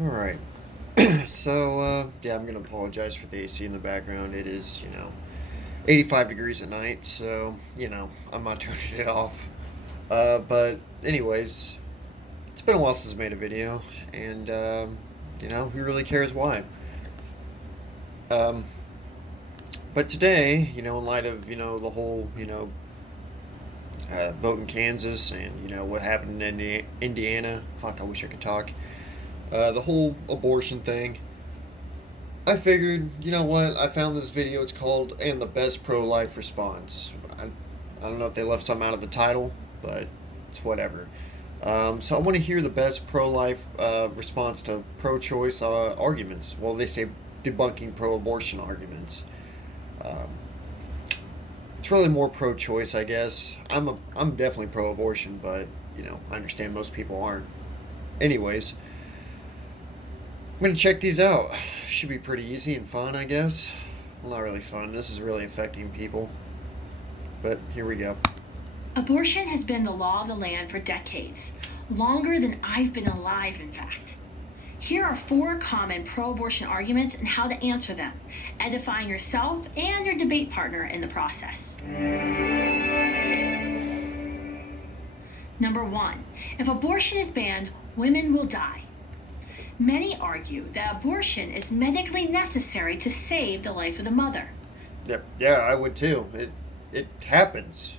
Alright. Yeah, I'm gonna apologize for the AC in the background. It is, 85 degrees at night, so, I'm not turning it off. But, anyways, it's been a while since I made a video, and, who really cares why? Um, but today, in light of, the whole, vote in Kansas and, what happened in Indiana, fuck, I wish I could talk. The whole abortion thing. I figured, you know what? I found this video. It's called "And the Best Pro-Life Response." I don't know if they left something out of the title, but it's whatever. So I want to hear the best pro-life response to pro-choice arguments. Well, they say debunking pro-abortion arguments. Um, it's really more pro-choice, I guess. I'm definitely pro-abortion, but I understand most people aren't. Anyways, I'm gonna check these out. Should be pretty easy and fun, I guess. Well, not really fun. This is really affecting people. But here we go. Abortion has been the law of the land for decades, longer than I've been alive, in fact. Here are four common pro abortion arguments and how to answer them, edifying yourself and your debate partner in the process. Number one, if abortion is banned, women will die. Many argue that abortion is medically necessary to save the life of the mother. Yep. Yeah, I would too. It happens.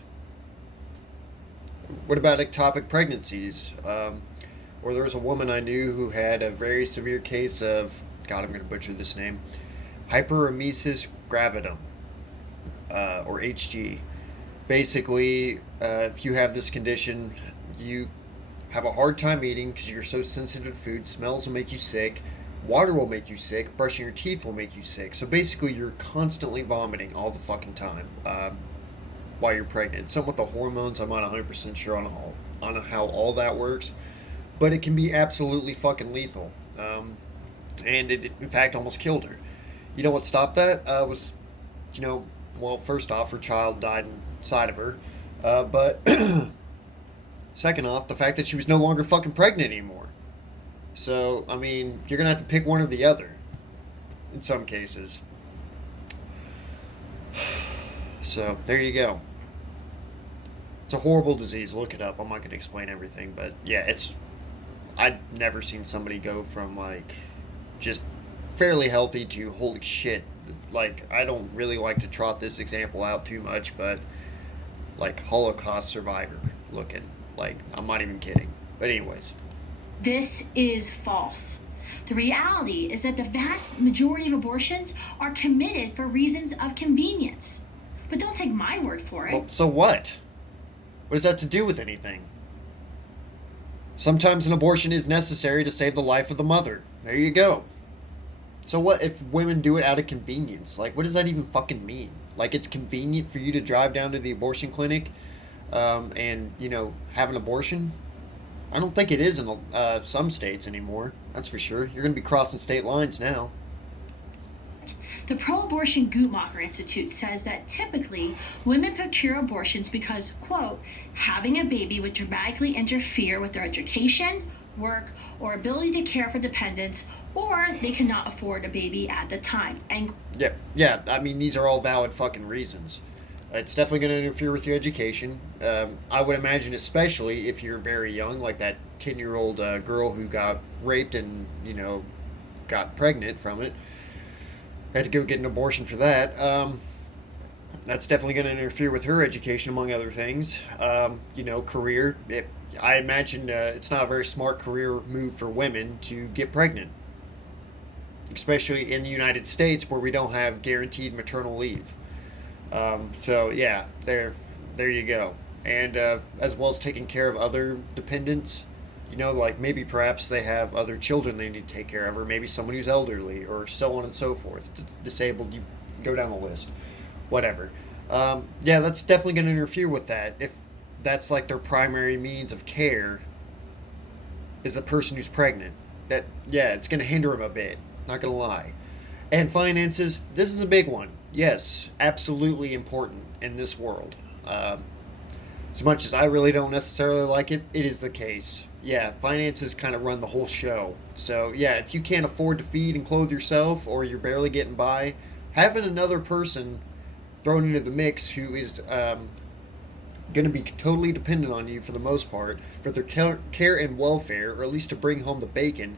What about ectopic pregnancies? Or there was a woman I knew who had a very severe case of, God, I'm going to butcher this name, hyperemesis gravidum, or HG. Basically, if you have this condition, you have a hard time eating because you're so sensitive to food. Smells will make you sick. Water will make you sick. Brushing your teeth will make you sick. So basically, you're constantly vomiting all the fucking time while you're pregnant. Something with the hormones, I'm not 100% sure on how all that works, but it can be absolutely fucking lethal. And it, in fact, almost killed her. You know what stopped that? Was, well, first off, her child died inside of her. But second off, the fact that she was no longer fucking pregnant anymore. So, I mean, you're gonna have to pick one or the other. In some cases. So, there you go. It's a horrible disease. Look it up. I'm not gonna explain everything, but yeah, I've never seen somebody go from, like, just fairly healthy to holy shit. Like, I don't really like to trot this example out too much, but, like, Holocaust survivor looking. Like, I'm not even kidding. But anyways. This is false. The reality is that the vast majority of abortions are committed for reasons of convenience. But don't take my word for it. Well, so what? What does that have to do with anything? Sometimes an abortion is necessary to save the life of the mother. There you go. So what if women do it out of convenience? Like, what does that even fucking mean? Like, it's convenient for you to drive down to the abortion clinic and, have an abortion? I don't think it is in some states anymore. That's for sure. You're going to be crossing state lines now. The pro abortion Guttmacher Institute says that typically women procure abortions because, quote, having a baby would dramatically interfere with their education, work, or ability to care for dependents, or they cannot afford a baby at the time. And yeah. I mean, these are all valid fucking reasons. It's definitely going to interfere with your education. I would imagine, especially if you're very young, like that 10-year-old girl who got raped and, got pregnant from it. Had to go get an abortion for that. That's definitely going to interfere with her education, among other things. Career. I imagine it's not a very smart career move for women to get pregnant, especially in the United States where we don't have guaranteed maternal leave. So yeah, there you go. And as well as taking care of other dependents, like maybe perhaps they have other children they need to take care of, or maybe someone who's elderly, or so on and so forth. Disabled, you go down the list, whatever. Yeah, that's definitely going to interfere with that. If that's like their primary means of care, is a person who's pregnant. That, yeah, it's going to hinder them a bit. Not going to lie. And finances, this is a big one. Yes, absolutely important in this world. As much as I really don't necessarily like it, it is the case. Yeah, finances kind of run the whole show. So, yeah, if you can't afford to feed and clothe yourself or you're barely getting by, having another person thrown into the mix who is going to be totally dependent on you for the most part for their care and welfare, or at least to bring home the bacon,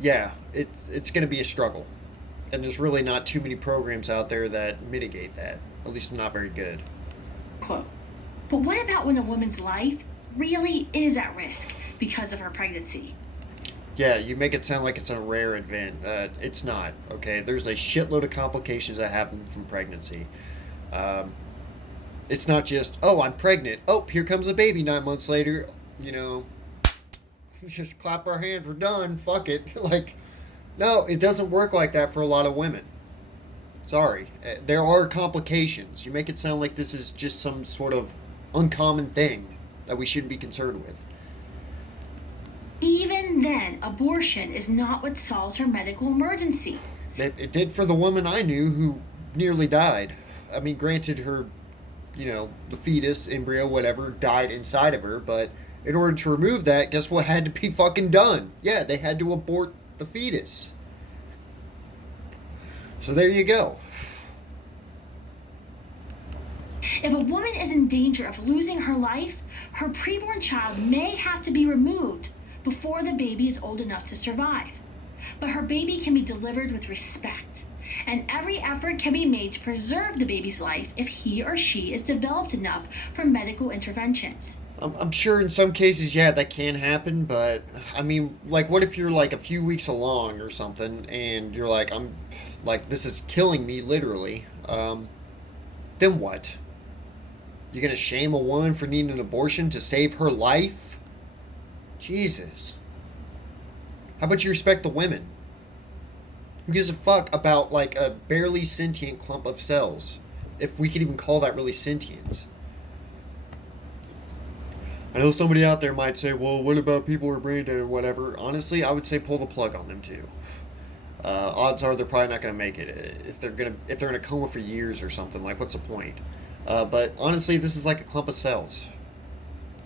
yeah, it's going to be a struggle. And there's really not too many programs out there that mitigate that. At least not very good. Quote. But what about when a woman's life really is at risk because of her pregnancy? Yeah, you make it sound like it's a rare event. It's not, okay? There's a shitload of complications that happen from pregnancy. Um, it's not just, oh, I'm pregnant. Oh, here comes a baby 9 months later. You know, just clap our hands. We're done. Fuck it. Like, no, it doesn't work like that for a lot of women. Sorry. There are complications. You make it sound like this is just some sort of uncommon thing that we shouldn't be concerned with. Even then, abortion is not what solves her medical emergency. It did for the woman I knew who nearly died. I mean, granted, her, the fetus, embryo, whatever, died inside of her, but in order to remove that, guess what had to be fucking done? Yeah, they had to abort the fetus. So there you go. If a woman is in danger of losing her life, her preborn child may have to be removed before the baby is old enough to survive. But her baby can be delivered with respect, and every effort can be made to preserve the baby's life if he or she is developed enough for medical interventions. I'm sure in some cases, yeah, that can happen, but I mean, like, what if you're like a few weeks along or something, and you're like, this is killing me, literally. Then what? You're gonna shame a woman for needing an abortion to save her life? Jesus. How about you respect the women? Who gives a fuck about like a barely sentient clump of cells? If we could even call that really sentient. I know somebody out there might say, well, what about people who are brain dead or whatever? Honestly, I would say pull the plug on them too. Odds are they're probably not going to make it if they're in a coma for years or something. Like, what's the point? But honestly, this is like a clump of cells.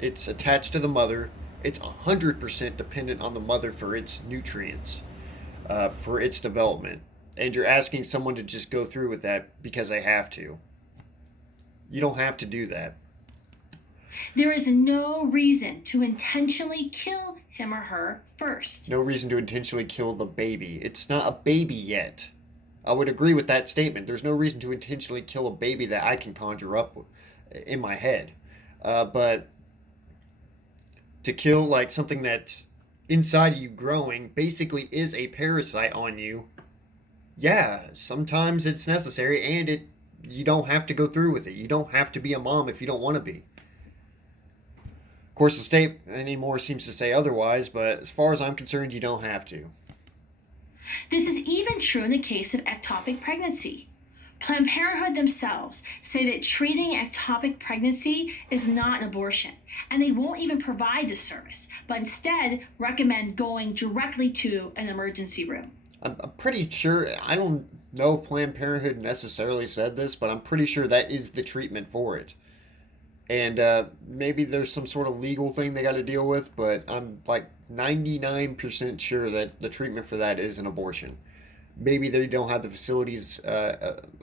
It's attached to the mother. It's 100% dependent on the mother for its nutrients, for its development. And you're asking someone to just go through with that because they have to. You don't have to do that. There is no reason to intentionally kill him or her first. No reason to intentionally kill the baby. It's not a baby yet. I would agree with that statement. There's no reason to intentionally kill a baby that I can conjure up in my head. But to kill like something that's inside of you growing basically is a parasite on you. Yeah, sometimes it's necessary, and you don't have to go through with it. You don't have to be a mom if you don't want to be. Of course, the state anymore seems to say otherwise, but as far as I'm concerned, you don't have to. This is even true in the case of ectopic pregnancy. Planned Parenthood themselves say that treating ectopic pregnancy is not an abortion, and they won't even provide this service, but instead recommend going directly to an emergency room. I'm pretty sure, I don't know if Planned Parenthood necessarily said this, but I'm pretty sure that is the treatment for it. And maybe there's some sort of legal thing they got to deal with, but I'm like 99% sure that the treatment for that is an abortion. Maybe they don't have the facilities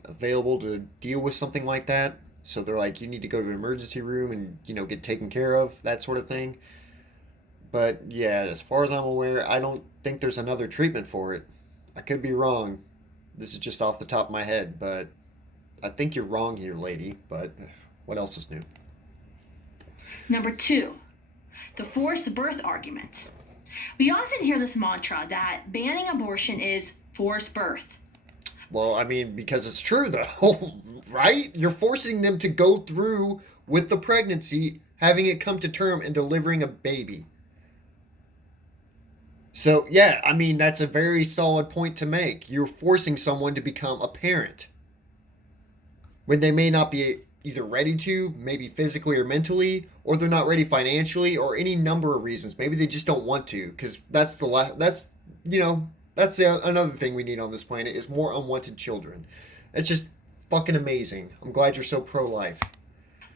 available to deal with something like that, so they're like, you need to go to an emergency room and get taken care of, that sort of thing. But yeah, as far as I'm aware, I don't think there's another treatment for it. I could be wrong. This is just off the top of my head, but I think you're wrong here, lady. But what else is new? Number 2, the forced birth argument. We often hear this mantra that banning abortion is forced birth. Well, I mean, because it's true, though, right? You're forcing them to go through with the pregnancy, having it come to term, and delivering a baby. So, yeah, I mean, that's a very solid point to make. You're forcing someone to become a parent when they may not be either ready to, maybe physically or mentally, or they're not ready financially, or any number of reasons. Maybe they just don't want to, because that's another thing we need on this planet is more unwanted children. It's just fucking amazing. I'm glad you're so pro-life.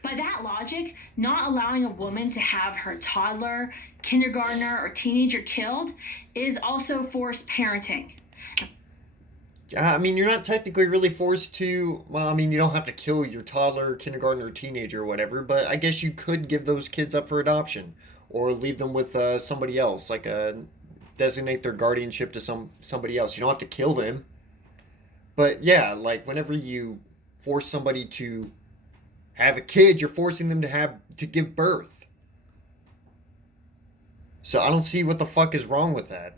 By that logic, not allowing a woman to have her toddler, kindergartner, or teenager killed is also forced parenting. Yeah, I mean, you're not technically really forced to. Well, I mean, you don't have to kill your toddler, kindergartner, or teenager or whatever, but I guess you could give those kids up for adoption or leave them with somebody else, like designate their guardianship to somebody else. You don't have to kill them, but yeah, like whenever you force somebody to have a kid, you're forcing them to give birth. So I don't see what the fuck is wrong with that.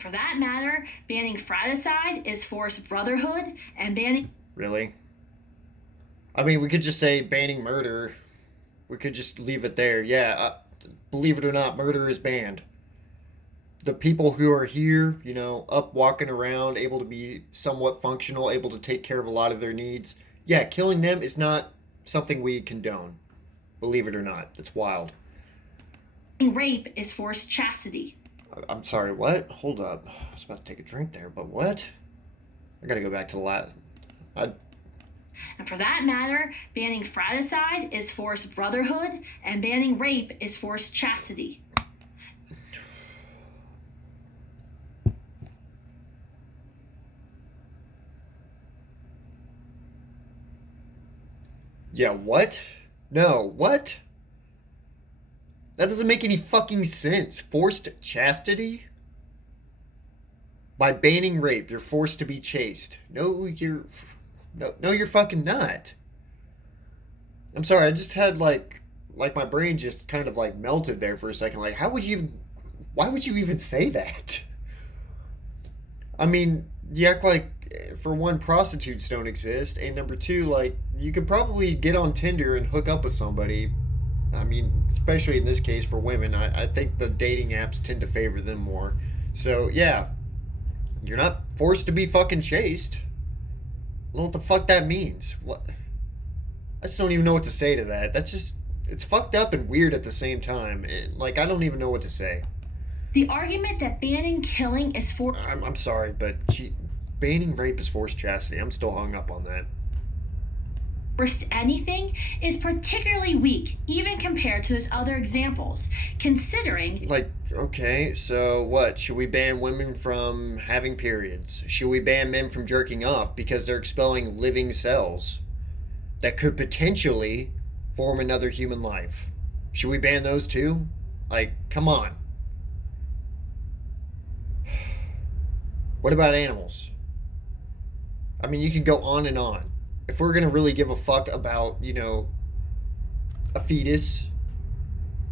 For that matter, banning fratricide is forced brotherhood, and banning. Really? I mean, we could just say banning murder. We could just leave it there. Yeah, believe it or not, murder is banned. The people who are here, up walking around, able to be somewhat functional, able to take care of a lot of their needs, yeah, killing them is not something we condone. Believe it or not. It's wild. Rape is forced chastity. I'm sorry, what? Hold up. I was about to take a drink there, but what? I gotta go back to the last. And for that matter, banning fratricide is forced brotherhood, and banning rape is forced chastity. Yeah, what? No, what? That doesn't make any fucking sense. Forced chastity? By banning rape, you're forced to be chaste. No, you're. No, you're fucking not. I'm sorry, I just had like my brain just kind of like melted there for a second. Like, why would you even say that? I mean, you act like, for one, prostitutes don't exist, and number two, like, you could probably get on Tinder and hook up with somebody. I mean, especially in this case for women, I think the dating apps tend to favor them more. So, yeah, you're not forced to be fucking chaste. I don't know what the fuck that means. What? I just don't even know what to say to that. That's just, it's fucked up and weird at the same time. Like, I don't even know what to say. The argument that banning killing is for. I'm sorry, but banning rape is forced chastity. I'm still hung up on that. Forced anything is particularly weak, even compared to those other examples, considering. Like, okay, so what? Should we ban women from having periods? Should we ban men from jerking off because they're expelling living cells that could potentially form another human life? Should we ban those too? Like, come on. What about animals? I mean, you can go on and on. If we're gonna really give a fuck about, a fetus,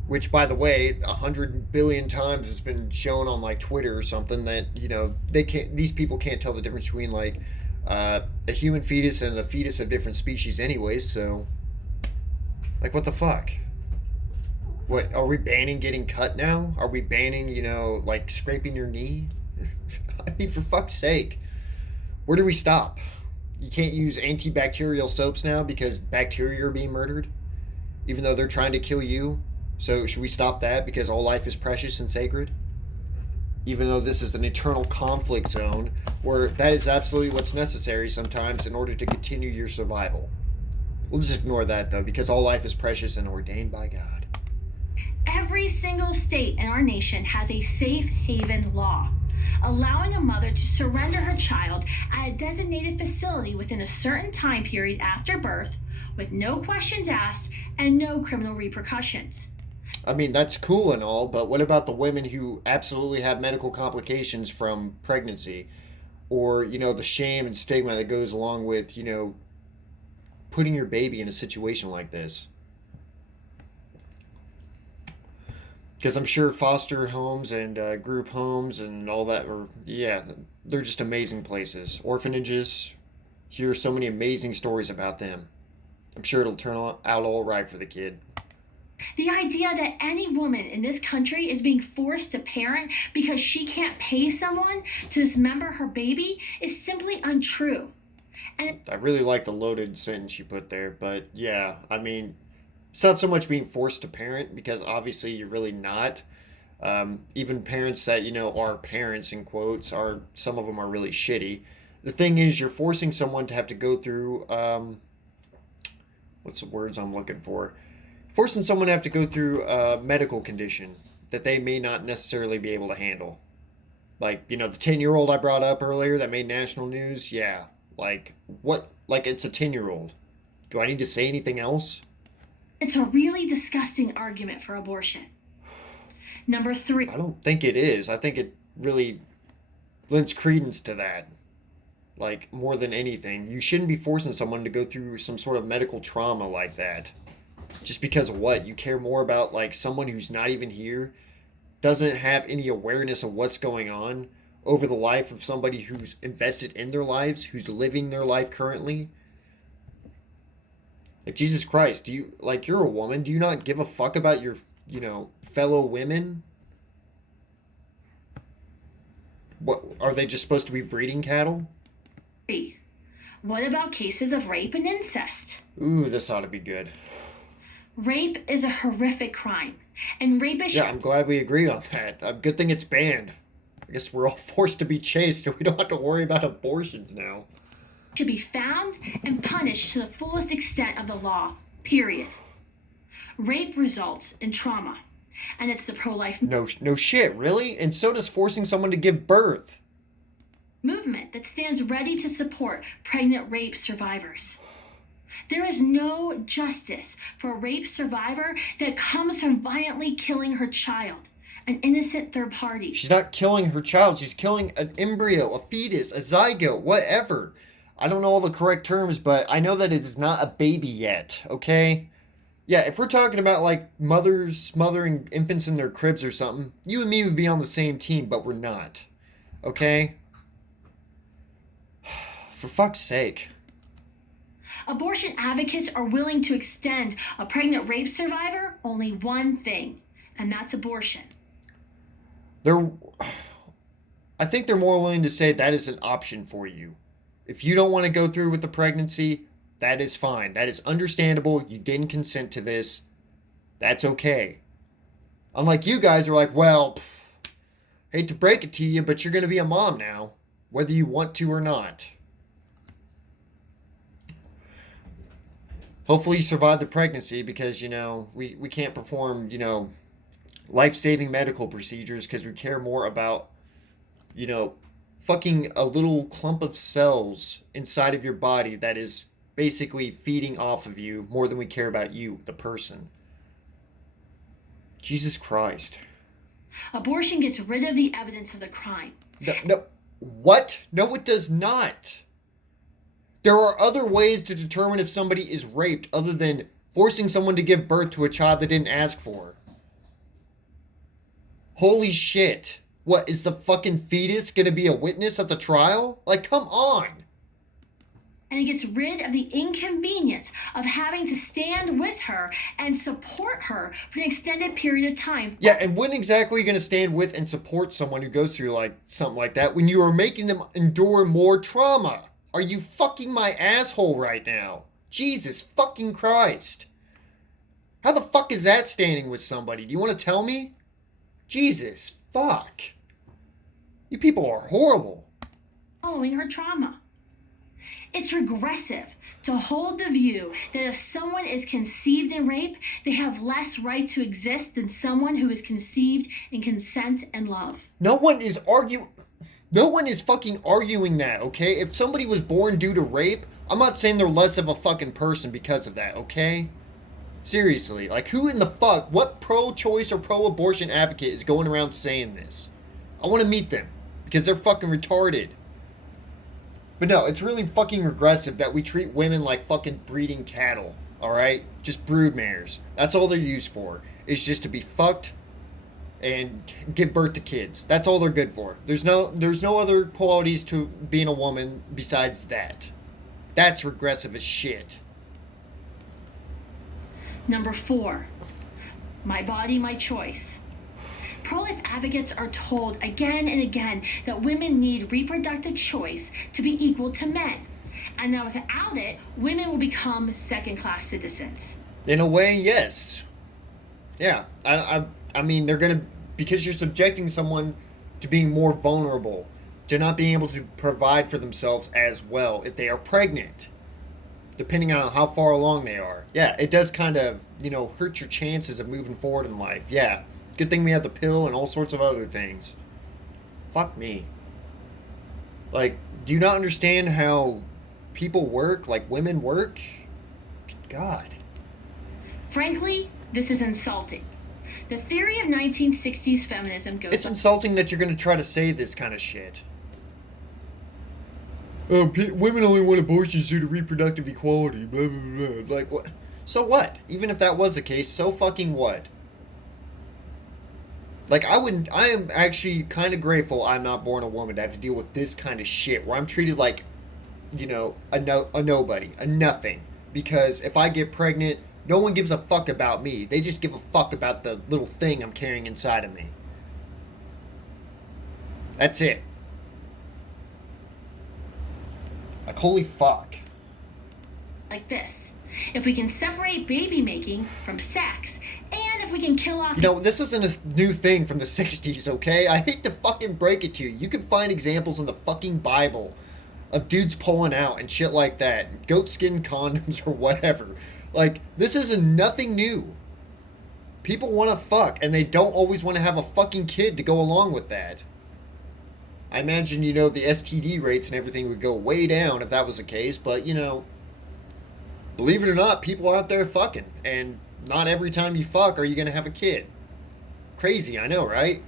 which, by the way, 100 billion times has been shown on like Twitter or something that these people can't tell the difference between like a human fetus and a fetus of different species, anyways. So, like, what the fuck? What are we banning? Getting cut now? Are we banning, like scraping your knee? I mean, for fuck's sake, where do we stop? You can't use antibacterial soaps now because bacteria are being murdered, even though they're trying to kill you. So should we stop that because all life is precious and sacred? Even though this is an eternal conflict zone where that is absolutely what's necessary sometimes in order to continue your survival. We'll just ignore that though, because all life is precious and ordained by God. Every single state in our nation has a safe haven law, allowing a mother to surrender her child at a designated facility within a certain time period after birth, with no questions asked and no criminal repercussions. I mean, that's cool and all, but what about the women who absolutely have medical complications from pregnancy? Or, the shame and stigma that goes along with, putting your baby in a situation like this? Because I'm sure foster homes and group homes and all that they're just amazing places. Orphanages, hear so many amazing stories about them. I'm sure it'll turn out all right for the kid. The idea that any woman in this country is being forced to parent because she can't pay someone to dismember her baby is simply untrue. And I really like the loaded sentence you put there, but yeah, I mean, it's not so much being forced to parent because obviously you're really not. Even parents that are parents in quotes are, some of them are really shitty. The thing is, you're forcing someone to have to go through what's the words I'm looking for? Forcing someone to have to go through a medical condition that they may not necessarily be able to handle. Like, the 10-year-old I brought up earlier that made national news. Yeah. Like, what? Like, it's a 10-year-old. Do I need to say anything else? It's a really disgusting argument for abortion. Number 3. I don't think it is. I think it really lends credence to that. Like, more than anything. You shouldn't be forcing someone to go through some sort of medical trauma like that. Just because of what? You care more about, like, someone who's not even here, doesn't have any awareness of what's going on over the life of somebody who's invested in their lives, who's living their life currently. Like, Jesus Christ, you're a woman, do you not give a fuck about your, fellow women? What, are they just supposed to be breeding cattle? What about cases of rape and incest? Ooh, this ought to be good. Rape is a horrific crime, and rapists... Yeah, I'm glad we agree on that. Good thing it's banned. I guess we're all forced to be chaste, so we don't have to worry about abortions now. Should be found and punished to the fullest extent of the law, period. Rape results in trauma, and it's the pro-life... No shit, really? And so does forcing someone to give birth. Movement that stands ready to support pregnant rape survivors. There is no justice for a rape survivor that comes from violently killing her child, an innocent third party. She's not killing her child. She's killing an embryo, a fetus, a zygote, whatever. I don't know all the correct terms, but I know that it is not a baby yet, okay? Yeah, if we're talking about, like, mothers smothering infants in their cribs or something, you and me would be on the same team, but we're not. Okay? For fuck's sake. Abortion advocates are willing to extend a pregnant rape survivor only one thing, and that's abortion. I think they're more willing to say that is an option for you. If you don't want to go through with the pregnancy, that is fine. That is understandable. You didn't consent to this. That's okay. Unlike you guys are like, well, hate to break it to you, but you're going to be a mom now, whether you want to or not. Hopefully you survive the pregnancy because, we can't perform, life-saving medical procedures because we care more about, fucking a little clump of cells inside of your body that is basically feeding off of you more than we care about you, the person. Jesus Christ. Abortion gets rid of the evidence of the crime. No. What? No, it does not. There are other ways to determine if somebody is raped other than forcing someone to give birth to a child they didn't ask for. Holy shit. What, is the fucking fetus gonna be a witness at the trial? Like, come on. And it gets rid of the inconvenience of having to stand with her and support her for an extended period of time. Yeah, and when exactly are you gonna stand with and support someone who goes through, like, something like that when you are making them endure more trauma? Are you fucking my asshole right now? Jesus fucking Christ. How the fuck is that standing with somebody? Do you want to tell me? Jesus fuck. You people are horrible. Following her trauma. It's regressive to hold the view that if someone is conceived in rape, they have less right to exist than someone who is conceived in consent and love. No one is fucking arguing that, okay? If somebody was born due to rape, I'm not saying they're less of a fucking person because of that, okay? Seriously, like, who in the fuck, what pro-choice or pro-abortion advocate is going around saying this? I want to meet them, because they're fucking retarded. But no, it's really fucking regressive that we treat women like fucking breeding cattle, alright? Just broodmares. That's all they're used for, is just to be fucked and give birth to kids. That's all they're good for. There's no other qualities to being a woman besides that. That's regressive as shit. Number 4, my body, my choice. Pro-life advocates are told again and again that women need reproductive choice to be equal to men, and that without it, women will become second-class citizens. In a way, yes. Yeah, I mean, they're gonna, because you're subjecting someone to being more vulnerable, to not being able to provide for themselves as well if they are pregnant. depending on how far along they are. Yeah, it does kind of, hurt your chances of moving forward in life. Yeah, good thing we have the pill and all sorts of other things. Fuck me. Like, do you not understand how people work, like women work? God. Frankly, this is insulting. The theory of 1960s feminism goes. It's insulting that you're going to try to say this kind of shit. Women only want abortions due to reproductive equality. Blah, blah, blah. Like, what? So what? Even if that was the case, so fucking what? Like, I am actually kind of grateful I'm not born a woman to have to deal with this kind of shit where I'm treated like, a nobody, a nothing. Because if I get pregnant, no one gives a fuck about me. They just give a fuck about the little thing I'm carrying inside of me. That's it. Like, holy fuck. Like this. If we can separate baby making from sex, and if we can kill off. This isn't a new thing from the 60s, okay? I hate to fucking break it to you. You can find examples in the fucking Bible of dudes pulling out and shit like that. Goatskin condoms or whatever. Like, this is nothing new. People want to fuck, and they don't always want to have a fucking kid to go along with that. I imagine, the STD rates and everything would go way down if that was the case, but, believe it or not, people out there fucking, and not every time you fuck are you going to have a kid. Crazy, I know, right?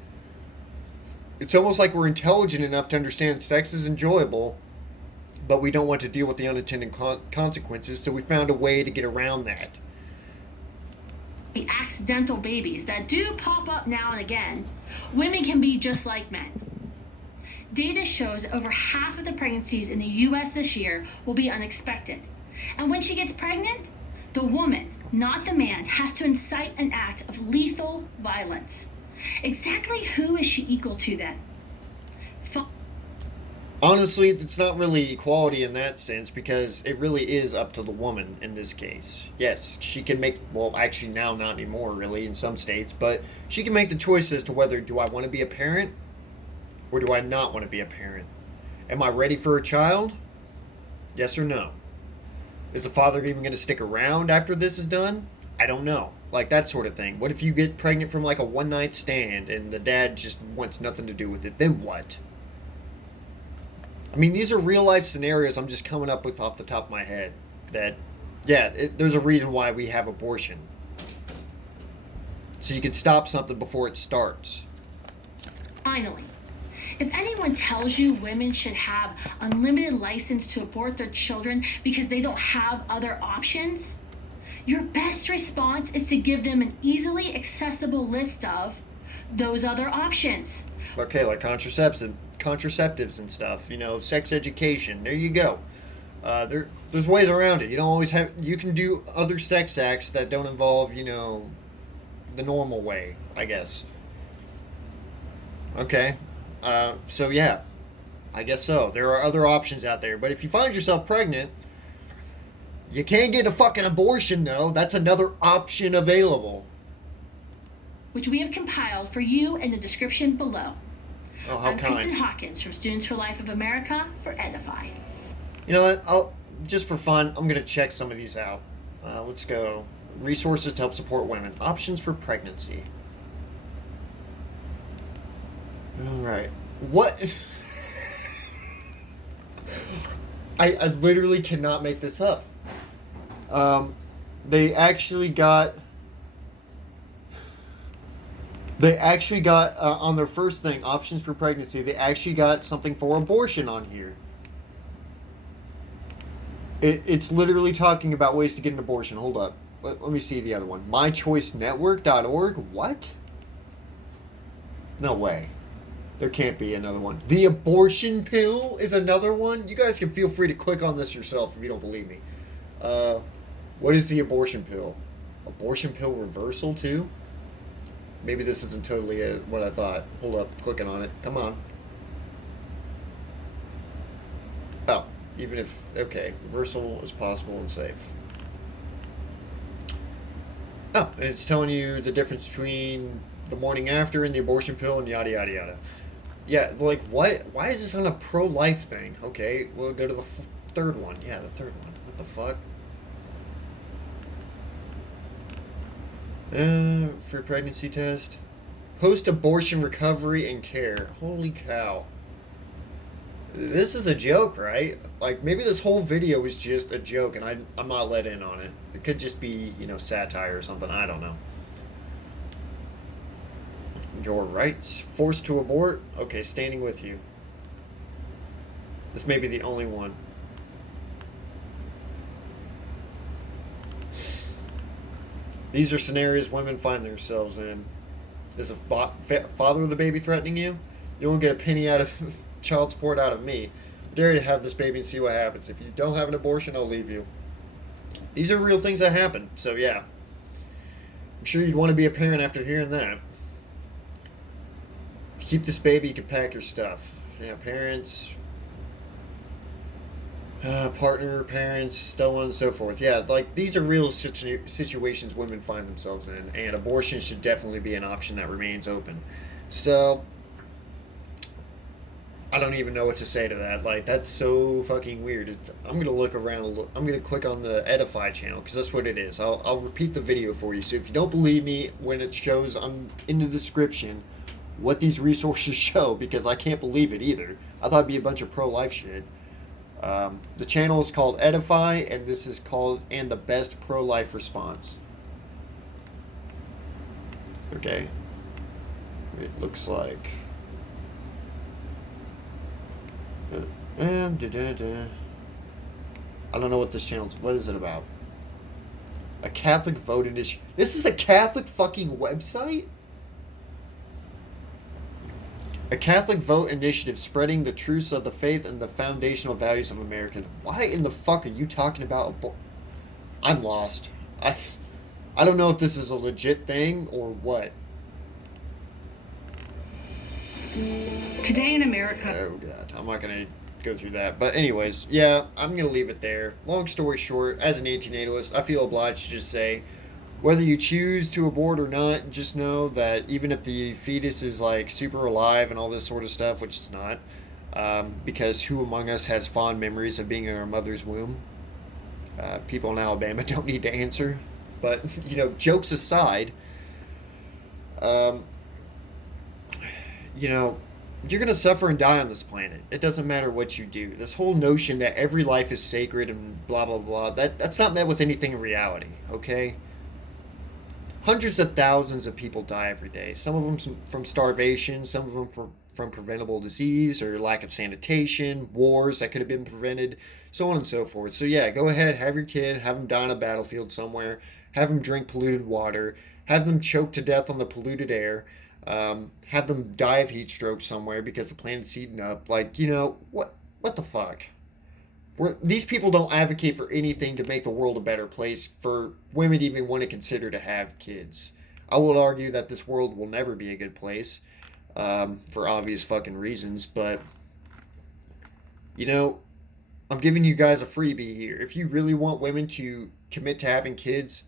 It's almost like we're intelligent enough to understand sex is enjoyable, but we don't want to deal with the unintended consequences, so we found a way to get around that. The accidental babies that do pop up now and again, women can be just like men. Data shows over half of the pregnancies in the US this year will be unexpected. And when she gets pregnant, the woman, not the man, has to incite an act of lethal violence. Exactly who is she equal to then? Honestly, it's not really equality in that sense because it really is up to the woman in this case. Yes, she can make, well, actually now not anymore really in some states, but she can make the choice as to whether do I want to be a parent or do I not want to be a parent? Am I ready for a child? Yes or no? Is the father even going to stick around after this is done? I don't know. Like that sort of thing. What if you get pregnant from like a one night stand and the dad just wants nothing to do with it? Then what? I mean, these are real life scenarios I'm just coming up with off the top of my head. That, yeah, there's a reason why we have abortion. So you can stop something before it starts. Finally, if anyone tells you women should have unlimited license to abort their children because they don't have other options, your best response is to give them an easily accessible list of those other options. Okay, like contraceptives and stuff, sex education. There you go. There's ways around it. You don't always have. You can do other sex acts that don't involve, the normal way, I guess. Okay. So yeah, I guess so. There are other options out there. But if you find yourself pregnant, you can't get a fucking abortion though. That's another option available. Which we have compiled for you in the description below. Oh, how I'm kind. Kristen Hawkins from Students for Life of America for Edify. You know what? Just for fun, I'm gonna check some of these out. Let's go. Resources to help support women. Options for pregnancy. All right. What? I literally cannot make this up. They actually got on their first thing, options for pregnancy, they actually got something for abortion on here. It's literally talking about ways to get an abortion. Hold up. Let me see the other one. MyChoiceNetwork.org. What? No way. There can't be another one. The abortion pill is another one. You guys can feel free to click on this yourself if you don't believe me. What is the abortion pill? Abortion pill reversal too? Maybe this isn't totally what I thought. Hold up, clicking on it. Come on. Oh, even if, okay, reversal is possible and safe. Oh, and it's telling you the difference between the morning after and the abortion pill and yada yada yada. Yeah, like what? Why is this on a pro-life thing? Okay, we'll go to the third one. Yeah, the third one. What the fuck? For pregnancy test. Post-abortion recovery and care. Holy cow. This is a joke, right? Like, maybe this whole video was just a joke and I'm not let in on it. It could just be, satire or something. I don't know. Your rights. Forced to abort? Okay, standing with you. This may be the only one. These are scenarios women find themselves in. Is the father of the baby threatening you? You won't get a penny out of child support out of me. Dare to have this baby and see what happens. If you don't have an abortion, I'll leave you. These are real things that happen. So yeah, I'm sure you'd want to be a parent after hearing that. If you keep this baby, you can pack your stuff. Yeah, parents, partner, parents, so on and so forth. Yeah, like these are real situations women find themselves in, and abortion should definitely be an option that remains open. So, I don't even know what to say to that. Like, that's so fucking weird. I'm gonna look around. I'm gonna click on the Edify channel because that's what it is. I'll repeat the video for you. So if you don't believe me when it shows in the description what these resources show, because I can't believe it either. I thought it'd be a bunch of pro-life shit. The channel is called Edify, and this is called "And the Best Pro-Life Response." Okay, it looks like. And I don't know what this channel's. What is it about? A Catholic vote initiative. This is a Catholic fucking website. A Catholic vote initiative spreading the truths of the faith and the foundational values of America. Why in the fuck are you talking about? I'm lost. I don't know if this is a legit thing or what. Today in America. Oh god, I'm not gonna go through that. But anyways, yeah, I'm gonna leave it there. Long story short, as an antinatalist, I feel obliged to just say, whether you choose to abort or not, just know that even if the fetus is like super alive and all this sort of stuff, which it's not, because who among us has fond memories of being in our mother's womb? People in Alabama don't need to answer. But jokes aside, um, you're going to suffer and die on this planet. It doesn't matter what you do. This whole notion that every life is sacred and blah, blah, blah, that's not met with anything in reality, okay? Hundreds of thousands of people die every day. Some of them from starvation, some of them from preventable disease or lack of sanitation, wars that could have been prevented, so on and so forth. So yeah, go ahead, have your kid, have them die on a battlefield somewhere, have them drink polluted water, have them choke to death on the polluted air, have them die of heat stroke somewhere because the planet's heating up. Like, what the fuck? These people don't advocate for anything to make the world a better place for women to even want to consider to have kids. I will argue that this world will never be a good place, for obvious fucking reasons, but, I'm giving you guys a freebie here. If you really want women to commit to having kids,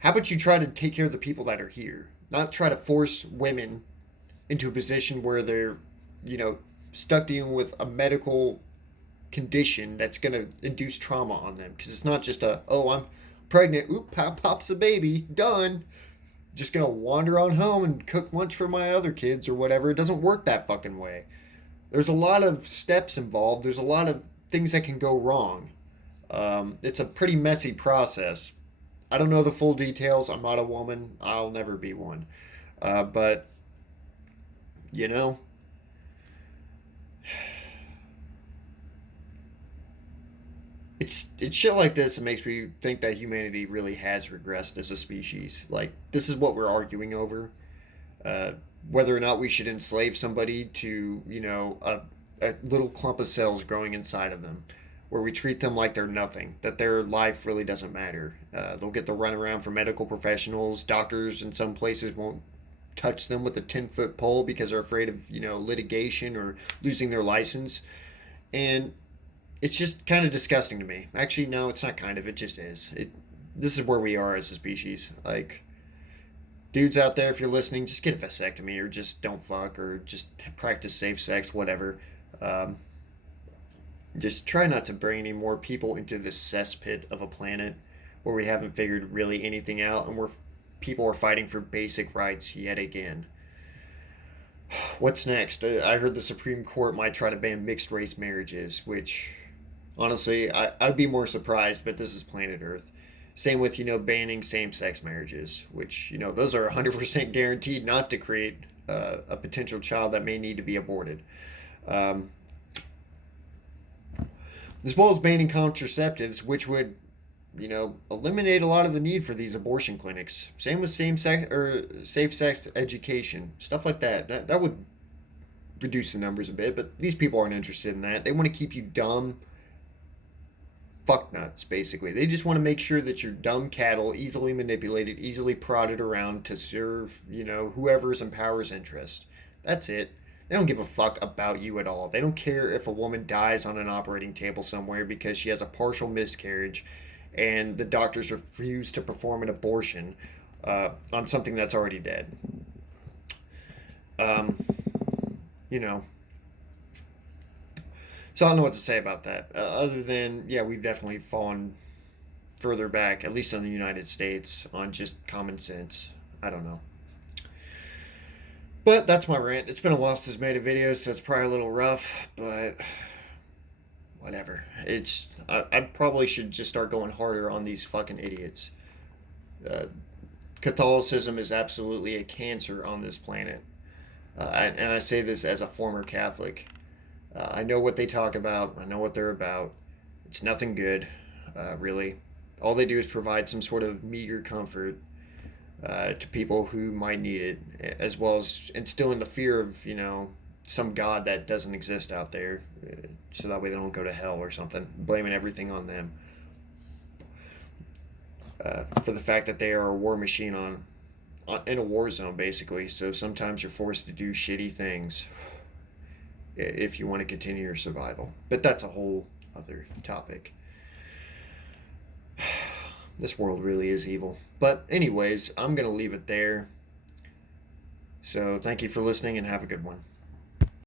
how about you try to take care of the people that are here? Not try to force women into a position where they're, stuck dealing with a medical condition that's going to induce trauma on them. Because it's not just I'm pregnant, pops a baby, done. Just going to wander on home and cook lunch for my other kids or whatever. It doesn't work that fucking way. There's a lot of steps involved. There's a lot of things that can go wrong. It's a pretty messy process. I don't know the full details. I'm not a woman. I'll never be one. But, it's shit like this that makes me think that humanity really has regressed as a species. Like, this is what we're arguing over. Whether or not we should enslave somebody to, a little clump of cells growing inside of them, where we treat them like they're nothing, that their life really doesn't matter. They'll get the runaround from medical professionals. Doctors in some places won't touch them with a 10-foot pole because they're afraid of, litigation or losing their license. And it's just kind of disgusting to me. Actually, no, it's not kind of. It just is. This is where we are as a species. Like, dudes out there, if you're listening, just get a vasectomy or just don't fuck or just practice safe sex, whatever. Just try not to bring any more people into this cesspit of a planet where we haven't figured really anything out and we're people are fighting for basic rights yet again. What's next? I heard the Supreme Court might try to ban mixed race marriages, which honestly, I'd be more surprised, but this is planet Earth. Same with, banning same sex marriages, which, those are 100% guaranteed not to create a potential child that may need to be aborted. Um, as well as banning contraceptives, which would, eliminate a lot of the need for these abortion clinics. Same with same sex or safe sex education, stuff like that. That would reduce the numbers a bit, but these people aren't interested in that. They want to keep you dumb fuck nuts, basically. They just want to make sure that you're dumb cattle, easily manipulated, easily prodded around to serve, whoever's in power's interest. That's it. They don't give a fuck about you at all. They don't care if a woman dies on an operating table somewhere because she has a partial miscarriage and the doctors refuse to perform an abortion on something that's already dead. Um, you know, So I don't know what to say about that. Other than, yeah, we've definitely fallen further back, at least in the United States, on just common sense. I don't know. But that's my rant. It's been a while since I made a video, so it's probably a little rough, but whatever. I probably should just start going harder on these fucking idiots. Uh, Catholicism is absolutely a cancer on this planet. And I say this as a former Catholic. I know what they talk about. I know what they're about. It's nothing good, really. All they do is provide some sort of meager comfort to people who might need it, as well as instilling the fear of, some God that doesn't exist out there, so that way they don't go to hell or something, blaming everything on them. For the fact that they are a war machine in a war zone, basically. So sometimes you're forced to do shitty things if you want to continue your survival. But that's a whole other topic. This world really is evil. But anyways, I'm going to leave it there. So thank you for listening and have a good one.